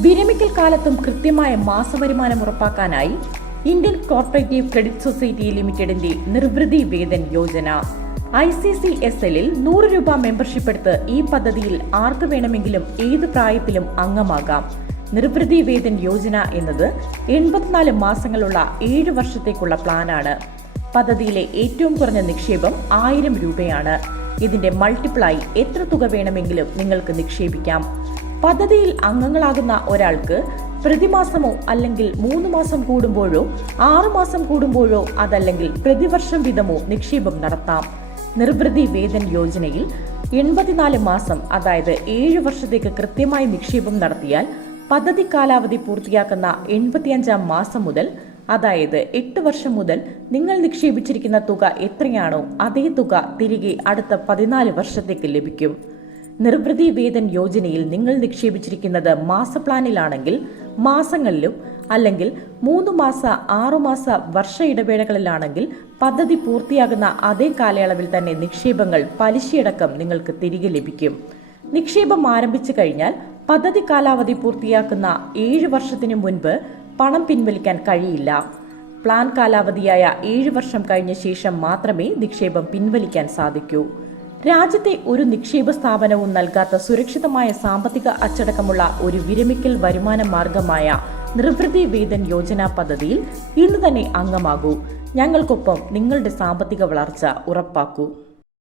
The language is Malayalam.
വിരമിക്കൽ കാലത്തും കൃത്യമായ മാസവരുമാനം ഉറപ്പാക്കാനായി ഇന്ത്യൻ കോർപ്പറേറ്റീവ് ക്രെഡിറ്റ് സൊസൈറ്റി ലിമിറ്റഡിന്റെ Nirvriti Vetan Yojana. I C C S എല്ലിൽ നൂറ് രൂപ മെമ്പർഷിപ്പ് എടുത്ത് ഈ പദ്ധതിയിൽ ആർക്ക് വേണമെങ്കിലും ഏത് പ്രായത്തിലും അംഗമാകാം. നിർവൃതി വേതൻ യോജന എന്നത് എൺപത്തിനാല് മാസങ്ങളുള്ള ഏഴ് വർഷത്തേക്കുള്ള പ്ലാനാണ്. പദ്ധതിയിലെ ഏറ്റവും കുറഞ്ഞ നിക്ഷേപം ആയിരം രൂപയാണ്. ഇതിന്റെ മൾട്ടിപ്ലായി എത്ര തുക വേണമെങ്കിലും നിങ്ങൾക്ക് നിക്ഷേപിക്കാം. പദ്ധതിയിൽ അംഗങ്ങളാകുന്ന ഒരാൾക്ക് പ്രതിമാസമോ അല്ലെങ്കിൽ മൂന്ന് മാസം കൂടുമ്പോഴോ ആറുമാസം കൂടുമ്പോഴോ അതല്ലെങ്കിൽ പ്രതിവർഷം വീതമോ നിക്ഷേപം നടത്താം. നിർവൃതി വേതൻ യോജനയിൽ എൺപത്തിനാല് മാസം അതായത് ഏഴ് വർഷത്തേക്ക് കൃത്യമായി നിക്ഷേപം നടത്തിയാൽ പദ്ധതി കാലാവധി പൂർത്തിയാക്കുന്ന എൺപത്തിയഞ്ചാം മാസം മുതൽ അതായത് എട്ട് വർഷം മുതൽ നിങ്ങൾ നിക്ഷേപിച്ചിരിക്കുന്ന തുക എത്രയാണോ അതേ തുക തിരികെ അടുത്ത പതിനാല് വർഷത്തേക്ക് ലഭിക്കും. നിർവൃതി വേതൻ യോജനയിൽ നിങ്ങൾ നിക്ഷേപിച്ചിരിക്കുന്നത് മാസപ്ലാനിലാണെങ്കിൽ മാസങ്ങളിലും അല്ലെങ്കിൽ മൂന്ന് മാസ ആറുമാസ വർഷ ഇടവേളകളിലാണെങ്കിൽ പദ്ധതി പൂർത്തിയാകുന്ന അതേ കാലയളവിൽ തന്നെ നിക്ഷേപങ്ങൾ പലിശയടക്കം നിങ്ങൾക്ക് തിരികെ ലഭിക്കും. നിക്ഷേപം ആരംഭിച്ചു കഴിഞ്ഞാൽ പദ്ധതി കാലാവധി പൂർത്തിയാക്കുന്ന ഏഴ് വർഷത്തിനു മുൻപ് പണം പിൻവലിക്കാൻ കഴിയില്ല. പ്ലാൻ കാലാവധിയായ ഏഴ് വർഷം കഴിഞ്ഞ ശേഷം മാത്രമേ നിക്ഷേപം പിൻവലിക്കാൻ സാധിക്കൂ. രാജ്യത്തെ ഒരു നിക്ഷേപ സ്ഥാപനവും നൽകാത്ത സുരക്ഷിതമായ സാമ്പത്തിക അച്ചടക്കമുള്ള ഒരു വിരമിക്കൽ വരുമാന മാർഗമായ നിർവൃതി വേതൻ യോജന പദ്ധതിയിൽ ഇന്ന് തന്നെ അംഗമാകൂ. ഞങ്ങൾക്കൊപ്പം നിങ്ങളുടെ സാമ്പത്തിക വളർച്ച ഉറപ്പാക്കൂ.